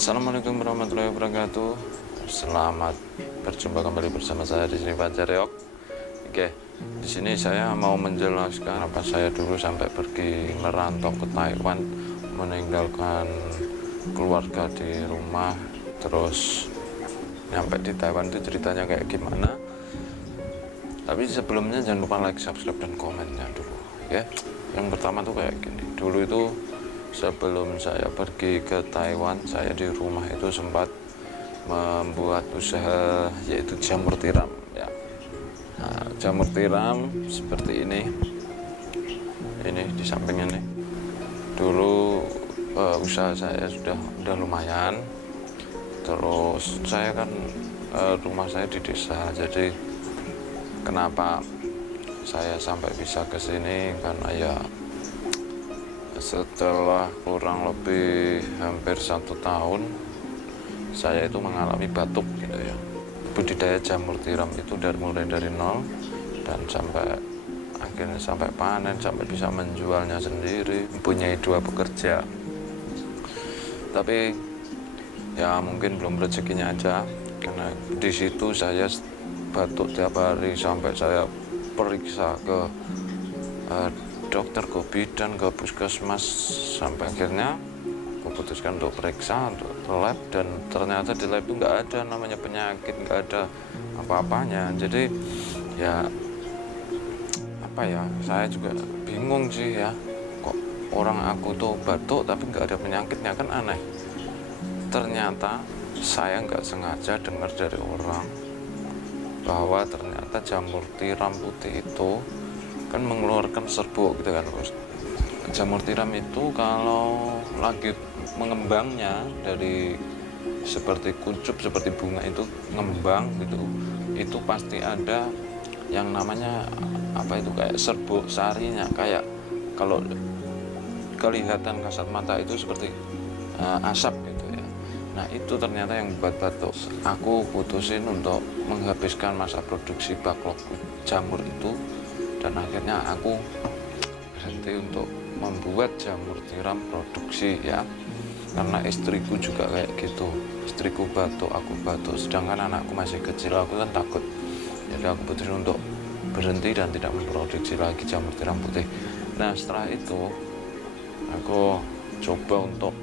Assalamualaikum warahmatullahi wabarakatuh. Selamat berjumpa kembali bersama saya di sini Fajar Reok. Oke, di sini saya mau menjelaskan apa saya dulu sampai pergi merantau ke Taiwan, meninggalkan keluarga di rumah, terus nyampe di Taiwan itu ceritanya kayak gimana. Tapi sebelumnya jangan lupa like, subscribe, dan komennya dulu ya. Yang pertama tuh kayak gini, dulu itu sebelum saya pergi ke Taiwan, saya di rumah itu sempat membuat usaha yaitu jamur tiram ya. Nah, jamur tiram seperti ini di sampingnya nih. Dulu usaha saya sudah lumayan. Terus saya kan rumah saya di desa, jadi kenapa saya sampai bisa ke sini karena ya setelah kurang lebih hampir 1 tahun saya itu mengalami batuk gitu ya. Budidaya jamur tiram itu mulai dari nol dan akhirnya sampai panen, sampai bisa menjualnya sendiri, mempunyai 2 pekerja. Tapi ya mungkin belum rezekinya aja, karena di situ saya batuk tiap hari sampai saya periksa ke dokter, ke bidan, ke puskesmas, sampai akhirnya memutuskan untuk periksa, untuk lab, dan ternyata di lab itu nggak ada namanya penyakit, nggak ada apa-apanya. Jadi ya apa ya, saya juga bingung sih ya, kok orang aku tuh batuk tapi nggak ada penyakitnya, kan aneh. Ternyata saya nggak sengaja dengar dari orang bahwa ternyata jamur tiram putih itu kan mengeluarkan serbuk gitu kan bos. Jamur tiram itu kalau lagi mengembangnya, dari seperti kuncup, seperti bunga itu ngembang gitu, itu pasti ada yang namanya apa itu, kayak serbuk sarinya, kayak kalau kelihatan kasat mata itu seperti asap gitu ya. Nah itu ternyata yang buat batuk. Aku putusin untuk menghabiskan masa produksi backlog jamur itu, dan akhirnya aku berhenti untuk membuat jamur tiram produksi ya, karena istriku juga kayak gitu. Istriku batuk, aku batuk, sedangkan anakku masih kecil, aku kan takut. Jadi aku putusin untuk berhenti dan tidak memproduksi lagi jamur tiram putih. Nah setelah itu aku coba untuk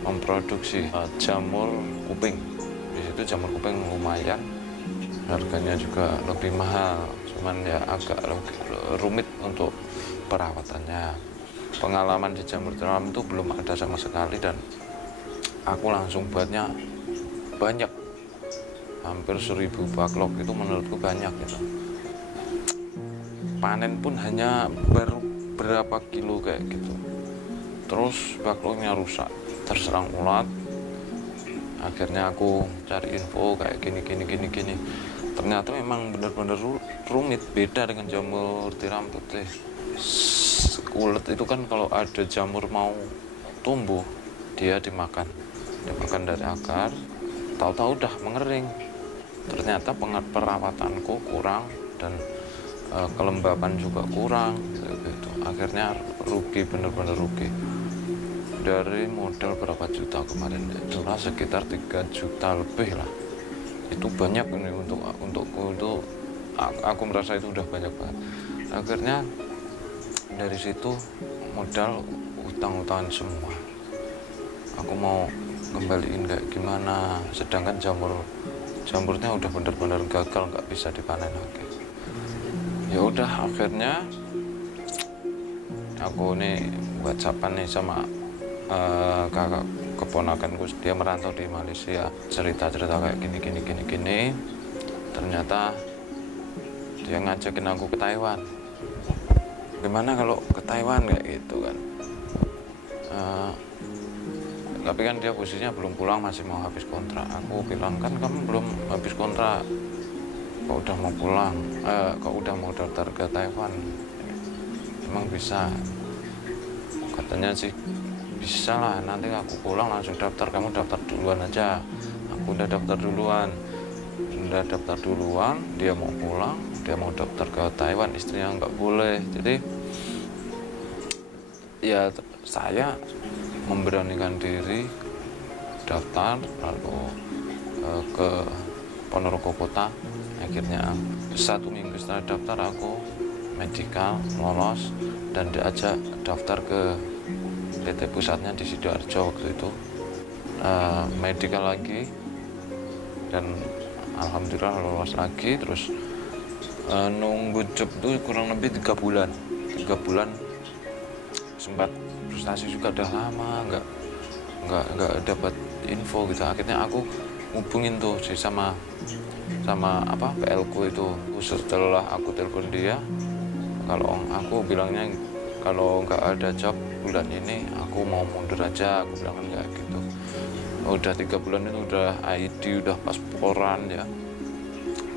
memproduksi jamur kuping. Di situ jamur kuping lumayan, harganya juga lebih mahal, cuman ya agak rumit untuk perawatannya. Pengalaman di jamur tiram itu belum ada sama sekali, dan aku langsung buatnya banyak, hampir 1000 backlog. Itu menurutku banyak gitu. Panen pun hanya baru berapa kilo kayak gitu, terus backlognya rusak, terserang ulat. Akhirnya aku cari info kayak gini. Ternyata memang benar-benar rumit, beda dengan jamur tiram putih. Ulet itu kan kalau ada jamur mau tumbuh, dia dimakan dari akar, tahu-tahu udah mengering. Ternyata perawatanku kurang, dan kelembapan juga kurang gitu. Akhirnya rugi, benar-benar rugi. Dari modal berapa juta kemarin, itulah sekitar 3 juta lebih lah. Itu banyak ini untukku, itu aku merasa itu udah banyak banget. Akhirnya dari situ modal utang-utangan semua. Aku mau kembaliin kayak gimana, sedangkan jamurnya udah bener-bener gagal, nggak bisa dipanen lagi. Ya udah, akhirnya aku nih whatsappan nih sama kakak keponakanku, dia merantau di Malaysia, cerita kayak gini. Ternyata dia ngajakin aku ke Taiwan. Gimana kalau ke Taiwan kayak gitu kan. Tapi kan dia posisinya belum pulang, masih mau habis kontrak. Aku bilang, kan kamu belum habis kontrak, kok udah mau pulang, kok udah mau daftar ke Taiwan, emang bisa? Katanya sih bisa lah, nanti aku pulang langsung daftar, kamu daftar duluan aja. Aku udah daftar duluan, dia mau pulang, dia mau daftar ke Taiwan, istrinya nggak boleh. Jadi ya saya memberanikan diri daftar, lalu ke Ponorogo Kota. Akhirnya 1 minggu setelah daftar aku medical lolos dan diajak daftar ke PT pusatnya di Sidoarjo waktu itu. Medical lagi dan alhamdulillah lolos lagi. Terus nunggu job itu kurang lebih 3 bulan. 3 bulan sempat frustasi juga, udah lama nggak dapat info gitu. Akhirnya aku hubungin tuh sama PL ku itu. Setelah aku telepon dia, kalau aku bilangnya kalau nggak ada job bulan ini aku mau mundur aja, aku bilang kayak gitu. Udah 3 bulan itu udah ID, udah pasporan ya.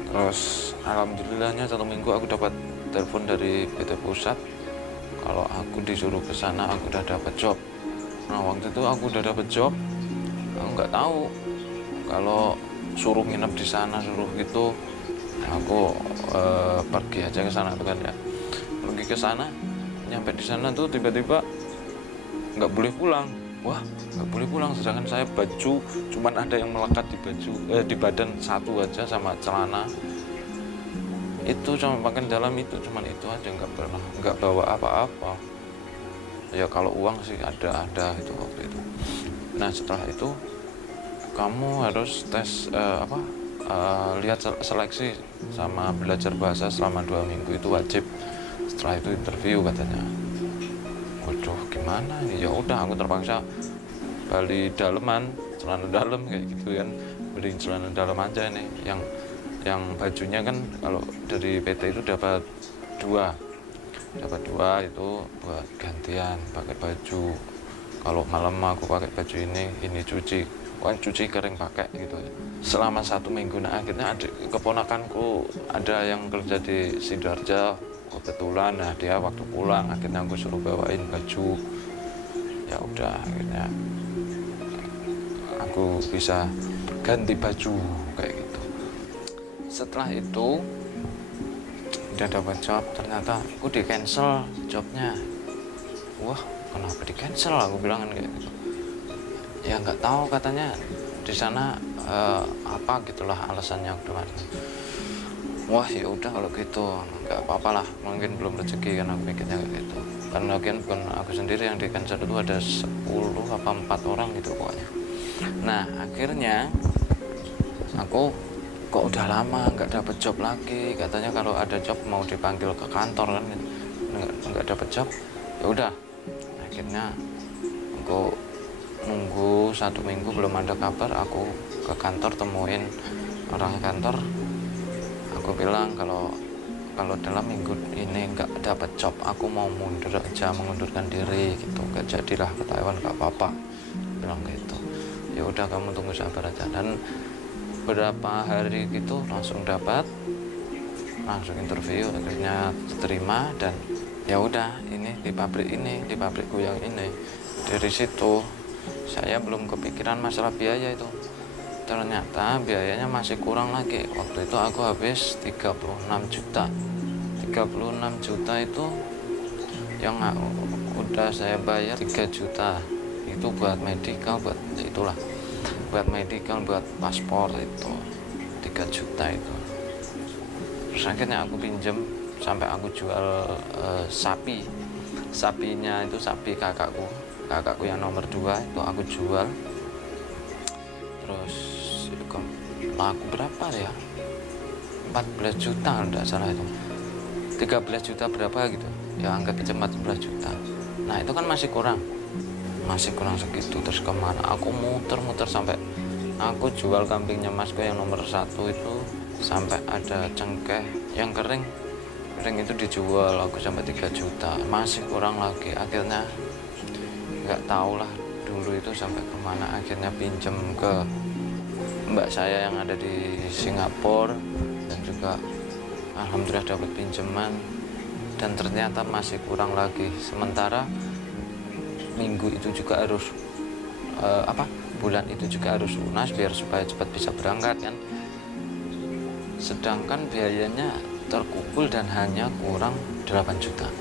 Terus alhamdulillahnya 1 minggu aku dapat telepon dari PT Pusat kalau aku disuruh ke sana, aku udah dapat job. Nah waktu itu aku udah dapat job, aku nggak tahu kalau suruh nginep di sana, suruh gitu. Aku pergi aja ke sana kan ya. Pergi ke sana, nyampe di sana tuh tiba-tiba nggak boleh pulang. Wah, nggak boleh pulang, sedangkan saya baju cuman ada yang melekat di baju di badan satu aja sama celana. Itu cuma pakaian dalam itu, cuman itu aja, nggak bawa apa-apa. Ya kalau uang sih ada itu waktu itu. Nah setelah itu kamu harus tes lihat seleksi sama belajar bahasa selama 2 minggu itu wajib. Setelah itu interview katanya. Waduh gimana ini, ya udah aku terpaksa beli daleman, celana dalam kayak gitu kan, beli celana dalam aja nih yang bajunya kan kalau dari PT itu dapat dua itu buat gantian pakai baju. Kalau malam aku pakai baju ini cuci kering pakai gitu ya. Selama 1 minggu, nah akhirnya keponakanku ada yang kerja di Sidoarjo kebetulan, nah dia waktu pulang akhirnya aku suruh bawain baju. Ya udah akhirnya aku bisa ganti baju kayak gitu. Setelah itu udah dapat job, ternyata aku di cancel jobnya. Wah kenapa di cancel, aku bilang kan kayak gitu. Ya nggak tahu, katanya di sana apa gitulah alasannya. Wah ya udah kalau gitu nggak apa-apa lah, mungkin belum rezeki kan, aku mikirnya kayak gitu. Karena bukan aku sendiri yang di cancel, itu ada 10 apa 4 orang gitu pokoknya. Nah akhirnya aku kok udah lama nggak dapet job lagi, katanya kalau ada job mau dipanggil ke kantor kan, nggak dapet job. Ya udah akhirnya aku nunggu 1 minggu belum ada kabar. Aku ke kantor, temuin orang kantor, aku bilang kalau dalam minggu ini nggak dapat job aku mau mundur aja, mengundurkan diri gitu, nggak jadilah ke Taiwan, nggak apa-apa, bilang gitu. Ya udah kamu tunggu sabar aja. Dan beberapa hari gitu langsung interview, akhirnya terima. Dan ya udah ini di pabrikku yang ini. Dari situ saya belum kepikiran masalah biaya itu. Ternyata biayanya masih kurang lagi. Waktu itu aku habis 36 juta. 36 juta itu yang udah saya bayar 3 juta. Itu buat medical, buat itulah. Buat medical, buat paspor itu 3 juta itu. Terus akhirnya aku pinjem sampai aku jual sapinya itu, sapi kakakku yang nomor 2 itu aku jual. Terus laku berapa ya, 14 juta kalau tidak salah, itu 13 juta berapa gitu ya, anggap aja 14 juta. Nah itu kan masih kurang segitu. Terus kemana aku muter sampai aku jual kambingnya masku yang nomor 1 itu, sampai ada cengkeh yang kering itu dijual aku sampai 3 juta, masih kurang lagi. Akhirnya nggak tahu lah dulu itu sampai kemana, akhirnya pinjem ke mbak saya yang ada di Singapura, dan juga alhamdulillah dapat pinjaman, dan ternyata masih kurang lagi. Sementara minggu itu juga harus bulan itu juga harus lunas biar supaya cepat bisa berangkat kan. Sedangkan biayanya terkumpul dan hanya kurang 8 juta.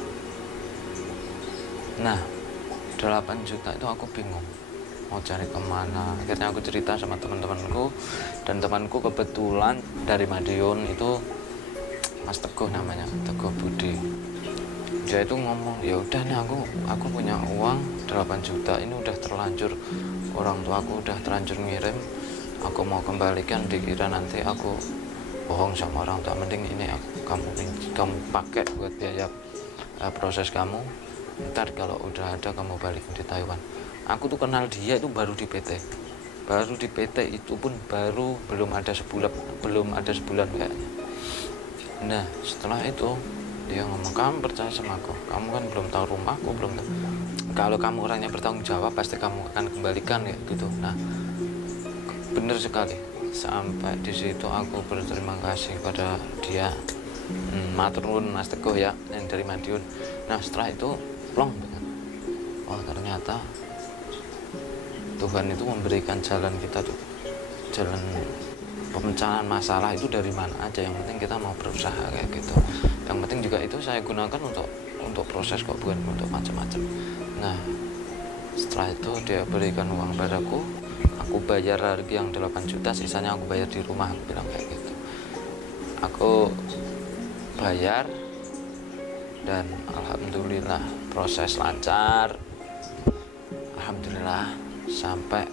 Nah 8 juta itu aku bingung mau cari kemana. Akhirnya aku cerita sama teman-temanku, dan temanku kebetulan dari Madiun itu Mas Teguh namanya, Teguh Budi. Dia itu ngomong, ya udah nih aku punya uang 8 juta ini udah terlanjur, orang tua aku udah terlanjur ngirim, aku mau kembalikan dikira nanti aku bohong sama orang tua, mending ini kamu pakai buat biaya proses kamu, ntar kalau udah ada kamu balikin di Taiwan. Aku tuh kenal dia itu baru di PT itu pun belum ada sebulan kayaknya. Nah setelah itu dia ngomong, kamu percaya sama aku, kamu kan belum tahu rumahku, belum tahu, kalau kamu orangnya bertanggung jawab pasti kamu akan kembalikan ya gitu. Nah bener sekali, sampai di situ aku berterima kasih pada dia. Matur nuwun Mas Teguh ya, yang dari Madiun. Nah setelah itu plong banget, oh ternyata Tuhan itu memberikan jalan kita tuh, jalan pemecahan masalah itu dari mana aja, yang penting kita mau berusaha kayak gitu. Yang penting juga itu saya gunakan untuk proses kok, bukan untuk macam-macam. Nah setelah itu dia berikan uang padaku, aku bayar harga yang 8 juta, sisanya aku bayar di rumah, aku bilang kayak gitu. Aku bayar dan alhamdulillah proses lancar, alhamdulillah sampai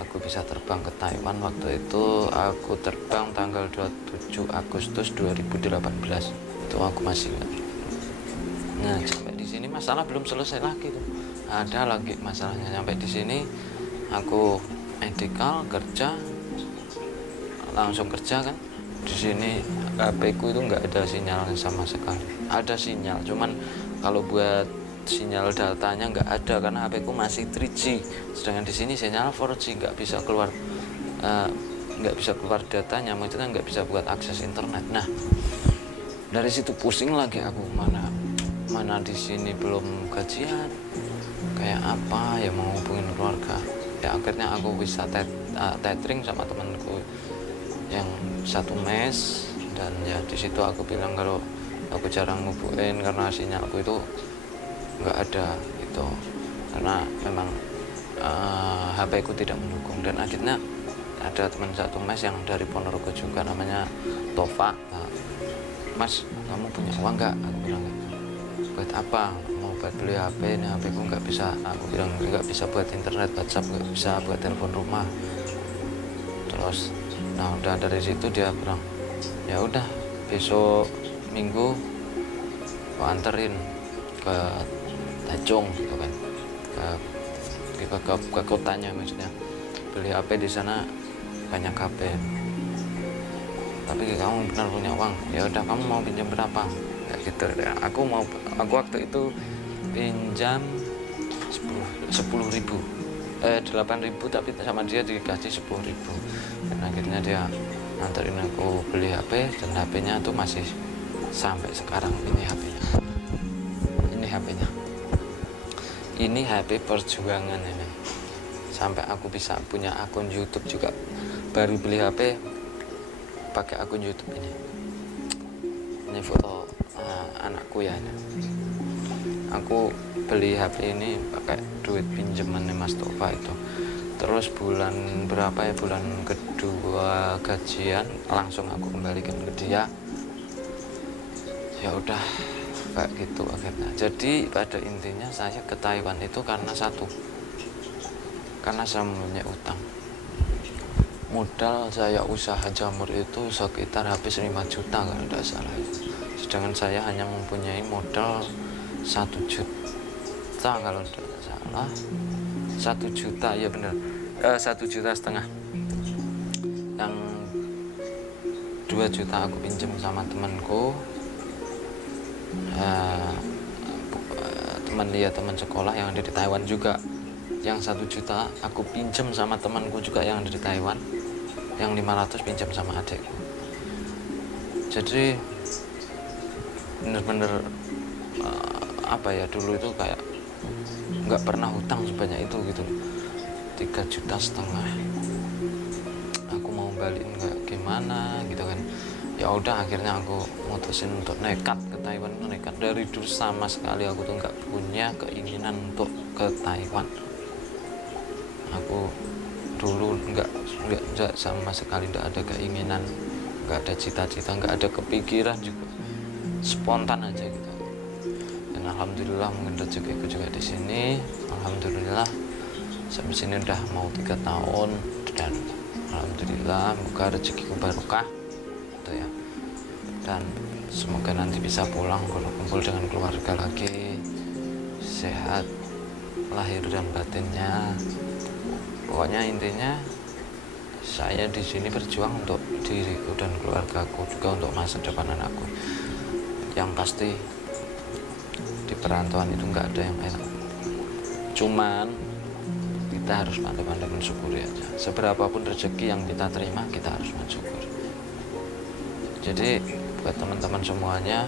aku bisa terbang ke Taiwan. Waktu itu aku terbang tanggal 27 Agustus 2018, itu aku masih ingat. Nah sampai di sini masalah belum selesai lagi tuh, ada lagi masalahnya. Sampai di sini aku medical kerja, langsung kerja kan. Di sini HP ku itu nggak ada sinyal sama sekali. Ada sinyal, cuman kalau buat sinyal datanya nggak ada karena HP ku masih 3G. Sedangkan di sini sinyal 4G, nggak bisa keluar datanya, maksudnya nggak bisa buat akses internet. Nah dari situ pusing lagi aku, mana di sini belum gajian, kayak apa ya, mau hubungin keluarga. Ya akhirnya aku bisa tethering sama temanku yang satu mes, dan ya di situ aku bilang kalau aku jarang ngubungin karena sinyalku itu nggak ada gitu, karena memang HP ku tidak mendukung. Dan akhirnya ada teman satu mes yang dari Ponorogo juga, namanya Tova. Nah, Mas kamu punya uang nggak? Aku bilang gitu. Buat apa? Mau buat beli HP, ini HP ku nggak bisa. Aku bilang nggak bisa buat internet, WhatsApp nggak bisa, buat telepon rumah. Terus nah udah dari situ dia bilang, ya udah besok Minggu aku anterin ke Taichung gitu kan, ke kotanya, maksudnya beli HP di sana, banyak HP. Tapi kamu benar punya uang, ya udah kamu mau pinjam berapa? Kayak gitu ya. Aku waktu itu pinjam 10.000, 8.000, tapi sama dia dikasih 10.000. Dan akhirnya dia nganterin aku beli HP, dan HP-nya tuh masih sampai sekarang. Ini HP perjuangan ini, sampai aku bisa punya akun YouTube juga. Baru beli HP pakai akun YouTube ini foto anakku ya. Aku beli HP ini pakai duit pinjaman Mas Tova itu. Terus bulan berapa ya, bulan kedua gajian langsung aku kembalikan ke dia. Ya udah kayak gitu akhirnya. Jadi pada intinya saya ke Taiwan itu karena saya mempunyai utang. Modal saya usaha jamur itu sekitar habis 5 juta kalau tidak salah. Sedangkan saya hanya mempunyai modal 1 juta kalau tidak salah. 1 juta ya benar, 1,5 juta. Yang 2 juta aku pinjam sama temanku, teman sekolah yang ada di Taiwan juga. Yang 1 juta aku pinjam sama temanku juga yang ada di Taiwan. Yang 500 pinjam sama adikku. Jadi bener-bener apa ya, dulu itu kayak nggak pernah hutang sebanyak itu gitu. 3,5 juta aku mau balikin nggak gimana gitu kan. Ya ya udah akhirnya aku mutusin untuk nekat ke Taiwan. Itu nekat, dari dulu sama sekali aku tuh nggak punya keinginan untuk ke Taiwan. Aku dulu nggak sama sekali, nggak ada keinginan, nggak ada cita-cita, nggak ada kepikiran juga, spontan aja gitu. Dan alhamdulillah mungkin rezekiku juga di sini. Alhamdulillah sampai sini udah mau 3 tahun, dan alhamdulillah moga rezekiku barokah gitu ya. Dan semoga nanti bisa pulang kumpul dengan keluarga lagi, sehat lahir dan batinnya. Pokoknya intinya saya di sini berjuang untuk diriku dan keluargaku, juga untuk masa depan anakku. Yang pasti di perantauan itu nggak ada yang enak, cuman kita harus pandai-pandai mensyukuri aja. Seberapapun rezeki yang kita terima, kita harus mensyukur. Jadi buat teman-teman semuanya,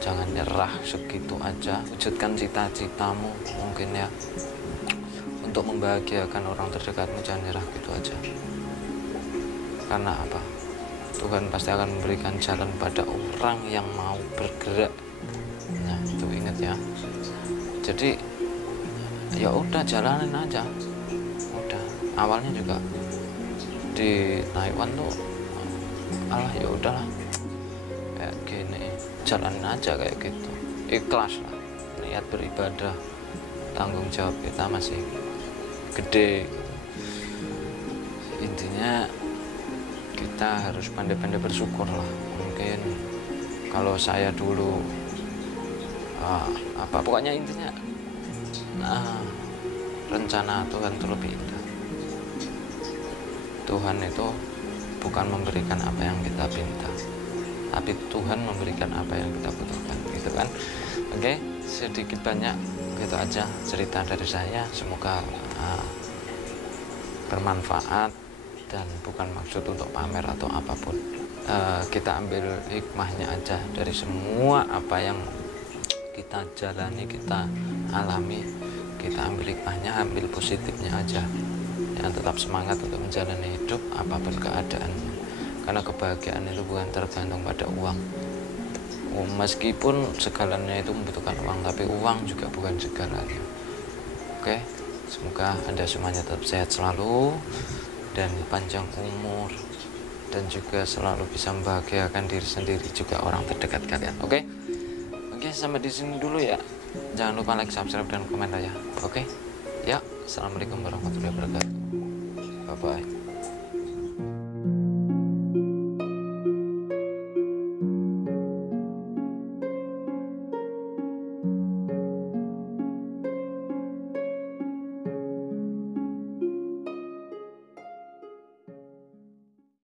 jangan nyerah segitu aja. Wujudkan cita-citamu mungkin ya, untuk membahagiakan orang terdekatmu. Jangan nyerah gitu aja. Karena apa? Tuhan pasti akan memberikan jalan pada orang yang mau bergerak. Nah, itu ingat ya. Jadi ya udah, jalanin aja. Udah. Awalnya juga di Taiwan tuh, alah ya udahlah, kayak gini, jalanin aja kayak gitu. Ikhlas lah. Niat beribadah, tanggung jawab kita masih gede. Intinya kita harus pandai-pandai bersyukur lah. Mungkin kalau saya dulu pokoknya intinya rencana Tuhan itu lebih indah. Tuhan itu bukan memberikan apa yang kita minta, tapi Tuhan memberikan apa yang kita butuhkan, gitu kan. Oke, sedikit banyak gitu aja cerita dari saya. Semoga bermanfaat dan bukan maksud untuk pamer atau apapun. Kita ambil hikmahnya aja dari semua apa yang kita jalani, kita alami. Kita ambil hikmahnya, ambil positifnya aja. Yang tetap semangat untuk menjalani hidup apapun keadaannya. Karena kebahagiaan itu bukan tergantung pada uang. Meskipun segalanya itu membutuhkan uang, tapi uang juga bukan segalanya. Oke, semoga Anda semuanya tetap sehat selalu dan panjang umur, dan juga selalu bisa membahagiakan diri sendiri juga orang terdekat kalian. Oke, sampai di sini dulu ya. Jangan lupa like, subscribe, dan komen ya. Oke, ya. Assalamualaikum warahmatullahi wabarakatuh. Bye bye.